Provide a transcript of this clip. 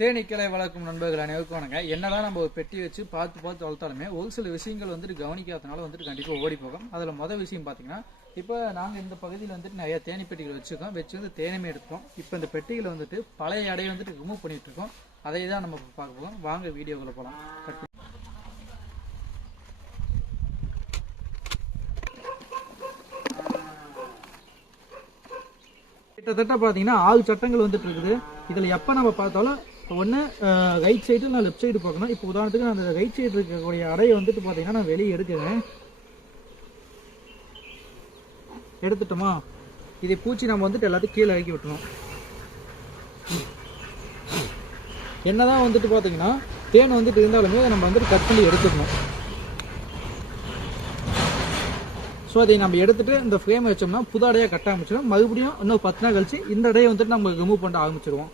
தேனீக்களை வளர்க்கும் நண்பர்கள் அனைவருக்கும் வணங்க என்னதான் நம்ம ஒரு பெட்டி வச்சு பார்த்து பார்த்து வளர்த்தாலுமே ஒரு சில விஷயங்கள் வந்துட்டு கவனிக்காதனால வந்துட்டு கண்டிப்பாக ஓடி போகும். அதில் மொதல் விஷயம் பார்த்தீங்கன்னா இப்போ நாங்கள் இந்த பகுதியில் வந்துட்டு நிறைய தேனி பெட்டிகள் வச்சுருக்கோம். வச்சு வந்து தேனமே எடுத்தோம் இப்போ இந்த பெட்டிகளை வந்துட்டு பழைய அடையை வந்துட்டு ரிமூவ் பண்ணிட்டு இருக்கோம். அதை தான் நம்ம பார்க்க போகிறோம் வாங்க வீடியோக்குள்ள போகலாம் கட் கிட்டத்தட்ட பார்த்தீங்கன்னா ஆறு சட்டங்கள் வந்துட்டு இருக்குது. இதில் எப்போ நம்ம பார்த்தாலும் ஒன்று ரைட் சைடு நான் லெஃப்ட் சைடு பார்க்கணும். இப்போ உதாரணத்துக்கு நான் அந்த ரைட் சைடு இருக்கக்கூடிய அடையை வந்துட்டு பார்த்தீங்கன்னா நான் வெளியே எடுக்கிறேன். எடுத்துட்டோமா? இதை பூச்சி நம்ம வந்துட்டு எல்லாத்தையும் கீழே இறக்கி விட்டுறோம் என்னதான் வந்துட்டு பார்த்தீங்கன்னா தேன் வந்துட்டு இருந்தாலுமே அதை நம்ம வந்துட்டு கட் பண்ணி எடுத்துக்கணும் ஸோ அதை நம்ம எடுத்துட்டு இந்த ஃப்ரேம் வச்சோம்னா புது அடையாக கட்ட ஆரம்பிச்சிடும். மறுபடியும் இன்னும் பத்து நாள் கழிச்சு இந்த அடையை வந்துட்டு நம்ம ரிமூவ் பண்ண ஆரம்பிச்சிருவோம்.